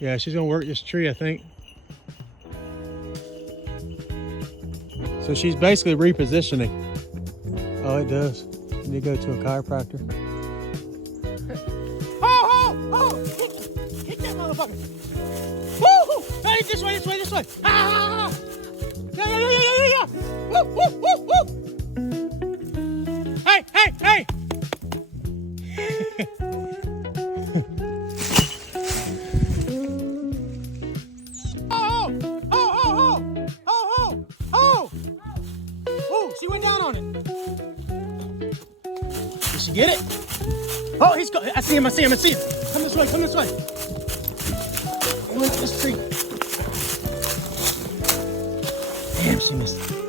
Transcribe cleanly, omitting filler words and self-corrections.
Yeah, she's gonna work this tree, I think. So she's basically repositioning. Oh, it does. You need to go to a chiropractor. Oh! Hit that motherfucker! Woo! Hey, this way! Ah! Yeah! Woo! Hey! Oh! She went down on it. Did she get it? Oh, he's go. I see him. Come this way. Look at this tree. Damn, she missed.